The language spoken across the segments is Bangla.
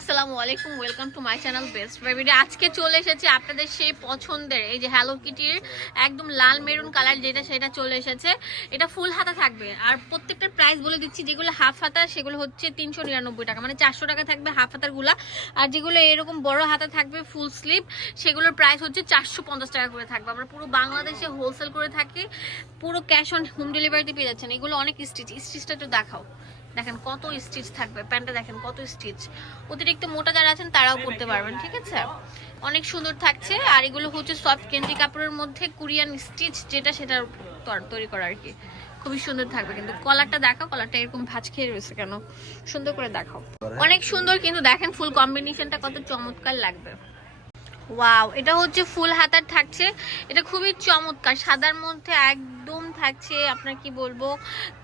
আসসালামু আলাইকুম welcome to my channel best বেবিডি আজকে চলে এসেছে আপনাদের সেই পছন্দের, এই যে হ্যালো কিটির একদম লাল মেরুন কালার যেটা সেটা চলে এসেছে। এটা ফুল হাতা থাকবে। আর প্রত্যেকটার প্রাইস বলে দিচ্ছি, যেগুলো হাফ হাতা, সেগুলো হচ্ছে তিনশো নিরানব্বই টাকা। মানে চারশো টাকা থাকবে হাফ হাতারগুলা আর যেগুলো এরকম বড় হাতা থাকবে ফুল স্লিভ সেগুলোর প্রাইস হচ্ছে চারশো পঞ্চাশ টাকা করে থাকবে। আমরা পুরো বাংলাদেশে হোলসেল করে থাকি, পুরো ক্যাশ অন হোম ডেলিভারিতে পেয়ে যাচ্ছেন। এগুলো অনেক স্টিচ স্টিচটা একটু দেখাও। দেখেন কত স্টিচ থাকবে প্যান্টটা দেখেন কত স্টিচ অতিরিক্ত মোটা যারা আছেন তারাও পরতে পারবেন, ঠিক আছে? অনেক সুন্দর থাকছে, আর এগুলো হচ্ছে সফট কেঞ্জি কাপড়ের মধ্যে কোরিয়ান স্টিচ যেটা সেটার তৈরি করা আর কি। খুবই সুন্দর থাকবে কিন্তু। কলারটা দেখাও কলারটা এরকম ভাঁজ খেয়ে রয়েছে কেন? সুন্দর করে দেখাও। অনেক সুন্দর কিন্তু দেখেন ফুল কম্বিনেশনটা কত চমৎকার লাগবে। ওয়াও এটা হচ্ছে ফুল হাতার থাকছে। এটা খুবই চমৎকার। সাদার মধ্যে একদম থাকছে আপনার কি বলব,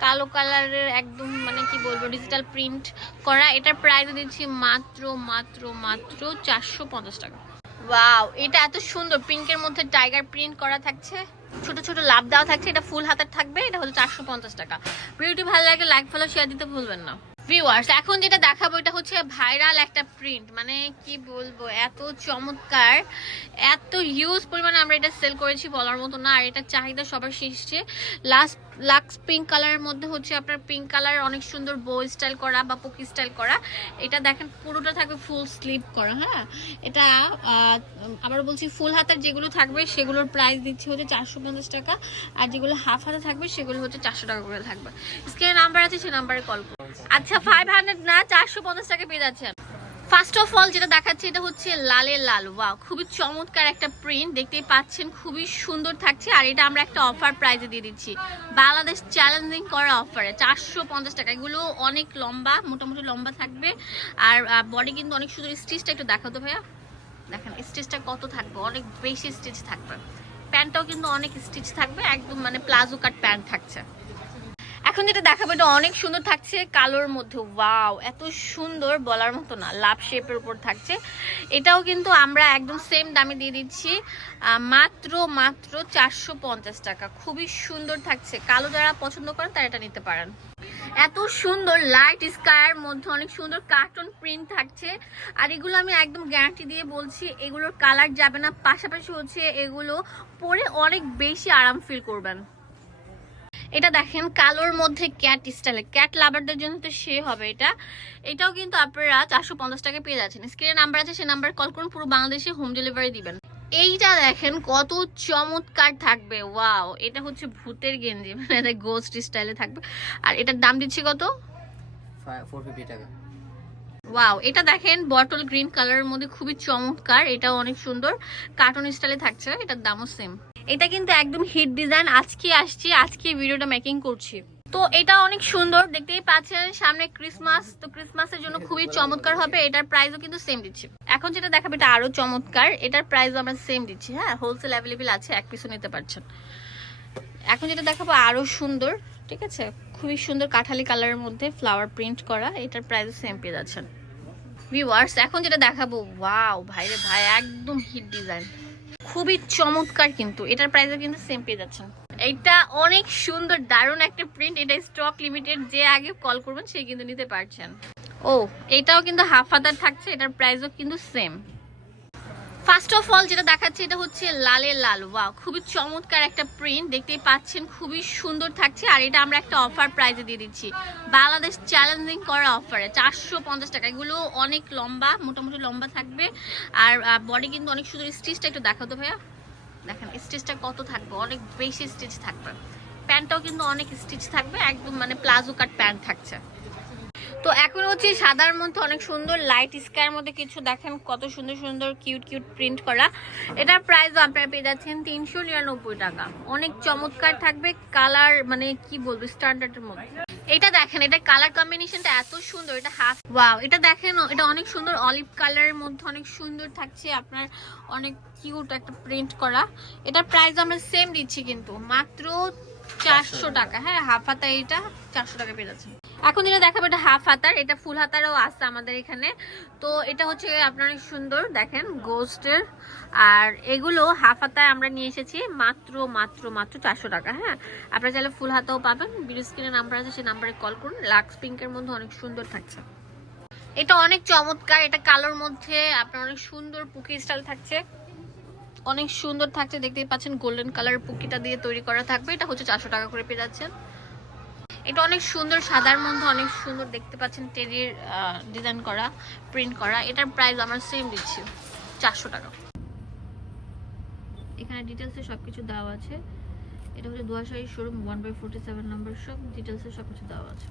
কালো কালারের একদম মানে কি বলব ডিজিটাল প্রিন্ট করা। এটার প্রাইস দিচ্ছি মাত্র মাত্র মাত্র চারশো পঞ্চাশ টাকা। ওয়াও এটা এত সুন্দর। পিঙ্কের মধ্যে টাইগার প্রিন্ট করা থাকছে। ছোট ছোট লাভ দেওয়া থাকছে। এটা ফুল হাতার থাকবে। এটা হচ্ছে চারশো পঞ্চাশ টাকা। ভিডিওটি ভালো লাগে লাইক ফলো শেয়ার দিতে ভুলবেন না। ভিউয়ার্স এখন যেটা দেখাবো, এটা হচ্ছে ভাইরাল একটা প্রিন্ট মানে কি বলব, এত চমৎকার, এত হিউজ পরিমাণে আমরা এটা সেল করেছি বলার মতো না, আর এটা চাহিদা সবার শীর্ষে লাস্ট লাক্স পিঙ্ক কালারের মধ্যে হচ্ছে আপনার পিঙ্ক কালার অনেক সুন্দর বো স্টাইল করা বা পকি স্টাইল করা। এটা দেখেন, পুরোটা থাকবে ফুল স্লিভ করা হ্যাঁ? এটা আবার বলছি ফুল হাতার যেগুলো থাকবে, সেগুলোর প্রাইস দিচ্ছি হচ্ছে চারশো পঞ্চাশ টাকা। আর যেগুলো হাফ হাতে থাকবে, সেগুলো হচ্ছে চারশো টাকা করে থাকবে। স্ক্রিনে নাম্বার আছে সেই নাম্বারে কল করুন। আচ্ছা ফাইভ হান্ড্রেড না, চারশো পঞ্চাশ টাকা পেয়ে যাচ্ছেন। ফার্স্ট অফ অল যেটা দেখাচ্ছে, এটা হচ্ছে লালের লাল। ওয়াও খুবই চমৎকার একটা প্রিন্ট দেখতেই পাচ্ছেন, খুবই সুন্দর থাকছে। আর এটা আমরা একটা অফার প্রাইজে দিয়ে দিচ্ছি। বাংলাদেশ চ্যালেঞ্জিং করা অফারে চারশো পঞ্চাশ টাকা। এগুলো অনেক লম্বা, মোটামুটি লম্বা থাকবে। আর বডি কিন্তু অনেক সুন্দর। স্টিচটা একটু দেখাতো ভাইয়া। দেখেন স্টিচটা কত থাকবে? অনেক বেশি স্টিচ থাকবে। প্যান্টটাও কিন্তু অনেক স্টিচ থাকবে। একদম মানে প্লাজো কাট প্যান্ট থাকছে। এখন যেটা দেখাবো, এটা অনেক সুন্দর থাকছে কালোর মধ্যে। ওয়াও, এত সুন্দর বলার মতো না, লাভ শেপের উপর থাকছে। এটাও কিন্তু আমরা একদম সেম দামে দিয়ে দিচ্ছি মাত্র মাত্র চারশো পঞ্চাশ টাকা। খুবই সুন্দর থাকছে। কালো যারা পছন্দ করেন, তারা এটা নিতে পারেন। এত সুন্দর লাইট স্কায়ের মধ্যে অনেক সুন্দর কার্টুন প্রিন্ট থাকছে। আর এগুলো আমি একদম গ্যারান্টি দিয়ে বলছি, এগুলোর কালার যাবে না। পাশাপাশি হচ্ছে এগুলো পরে অনেক বেশি আরাম ফিল করবেন। এটা দেখেন কালোর মধ্যে ক্যাট স্টাইলে ক্যাট লাভারদের জন্য তো সে হবে এটা। এটাও কিন্তু আপনারা চারশো পঞ্চাশ টাকা পেয়ে যাচ্ছেন। স্ক্রিনে নাম্বার আছে সেই নাম্বারে কল করুন পুরো বাংলাদেশে হোম ডেলিভারি দিবেন। এইটা দেখেন কত চমৎকার থাকবে। ওয়াও এটা হচ্ছে ভূতের গেঞ্জি মানে গোস্ট স্টাইলে থাকবে। আর এটার দাম দিচ্ছি কত? ফোর ফিফটি টাকা। ওয়াও এটা দেখেন বটল গ্রিন কালারের মধ্যে খুবই চমৎকার। এটাও অনেক সুন্দর। কার্টুন স্টাইলে থাকছে এটার দামও সেম এটা কিন্তু একদম হিট ডিজাইন আজকে আসছি, আজকে ভিডিওটা মেকিং করছি। তো এটা অনেক সুন্দর, দেখতেই পাচ্ছেন, সামনে ক্রিসমাস তো ক্রিসমাসের জন্য খুবই চমৎকার হবে, এটার প্রাইসও কিন্তু সেম দিচ্ছি। এখন যেটা দেখাবে, এটা আরও চমৎকার, এটার প্রাইসও আমরা সেম দিচ্ছি হ্যাঁ? হোলসেল অ্যাভেলেবেল আছে, এক পিসও নিতে পারছেন। এখন যেটা দেখাবো, আরও সুন্দর, ঠিক আছে? খুবই সুন্দর কাঠালি কালারের মধ্যে ফ্লাওয়ার প্রিন্ট করা, এটার প্রাইস সেম পেয়ে যাচ্ছেন। ভিউয়ার্স এখন যেটা দেখাবো ওয়াও ভাই রে ভাই, একদম হিট ডিজাইন খুবই চমৎকার কিন্তু। এটার প্রাইসও কিন্তু সেম পেয়ে যাচ্ছেন। এটা অনেক সুন্দর, দারুণ একটা প্রিন্ট এটা স্টক লিমিটেড যে আগে কল করবেন, সে কিন্তু নিতে পারছেন। ও, এটাও কিন্তু হাফ হাতার থাকছে, এটার প্রাইসও কিন্তু সেম ফার্স্ট অফ অল যেটা দেখাচ্ছে এটা হচ্ছে লালের লাল। ওয়াও খুবই চমৎকার একটা প্রিন্ট দেখতেই পাচ্ছেন, খুবই সুন্দর থাকছে। আর এটা আমরা একটা অফার প্রাইজে দিয়ে দিচ্ছি। বাংলাদেশ চ্যালেঞ্জিং করা অফারে চারশো পঞ্চাশ টাকা। এগুলো অনেক লম্বা, মোটামুটি লম্বা থাকবে। আর বডি কিন্তু অনেক সুন্দর। স্টিচটা একটু দেখাতো ভাইয়া। দেখেন স্টিচটা কত থাকবে? অনেক বেশি স্টিচ থাকবে। প্যান্টটাও কিন্তু অনেক স্টিচ থাকবে। একদম মানে প্লাজো কাট প্যান্ট থাকছে। তো এখন হচ্ছে সাদার মধ্যে অনেক সুন্দর লাইট স্কাইয়ের মধ্যে কিছু দেখেন, কত সুন্দর সুন্দর কিউট কিউট প্রিন্ট করা। এটার প্রাইসও আপনারা পেয়ে যাচ্ছেন তিনশো নিরানব্বই টাকা। অনেক চমৎকার থাকবে কালার মানে কি বলব স্ট্যান্ডার্ডের মধ্যে। এটা দেখেন, এটা কালার কম্বিনেশনটা এত সুন্দর, এটা হাফ ওয়াও এটা দেখেন, এটা অনেক সুন্দর অলিভ কালারের মধ্যে অনেক সুন্দর থাকছে, আপনার অনেক কিউট একটা প্রিন্ট করা। এটার প্রাইস আমরা সেম দিচ্ছি কিন্তু, মাত্র চারশো টাকা হ্যাঁ হাফ হাতা এটা চারশো টাকা পেয়ে যাচ্ছে এখন যেটা দেখাবো, এটা হাফ হাতার, এটা ফুল হাতারও আছে আমাদের এখানে। তো এটা হচ্ছে আপনার সুন্দর, দেখেন গোস্টের আর এগুলো হাফ হাতায় আমরা নিয়ে এসেছি, মাত্র মাত্র মাত্র চারশো টাকা হ্যাঁ? আপনারা চাইলে ফুল হাতাও পাবেন বিরু স্ক্রিনের নাম্বার আছে, সেই নাম্বারে কল করুন। লাক্স পিঙ্কের মধ্যে অনেক সুন্দর থাকছে। এটা অনেক চমৎকার, এটা কালোর মধ্যে আপনার অনেক সুন্দর পুকি স্টাইল থাকছে। অনেক সুন্দর থাকছে, দেখতেই পাচ্ছেন গোল্ডেন কালার পুকিটা দিয়ে তৈরি করা থাকবে। এটা হচ্ছে চারশো টাকা করে পেয়ে যাচ্ছেন। এটা অনেক সুন্দর, সাদার মধ্যে অনেক সুন্দর দেখতে পাচ্ছেন টেরির ডিজাইন করা প্রিন্ট করা। এটার প্রাইস আমার সেম দিচ্ছি, চারশো টাকা। এখানে ডিটেলসে সব কিছু দেওয়া আছে। এটা হচ্ছে Duashahi showroom one by forty seven number shop ডিটেলসে সব কিছু দেওয়া আছে।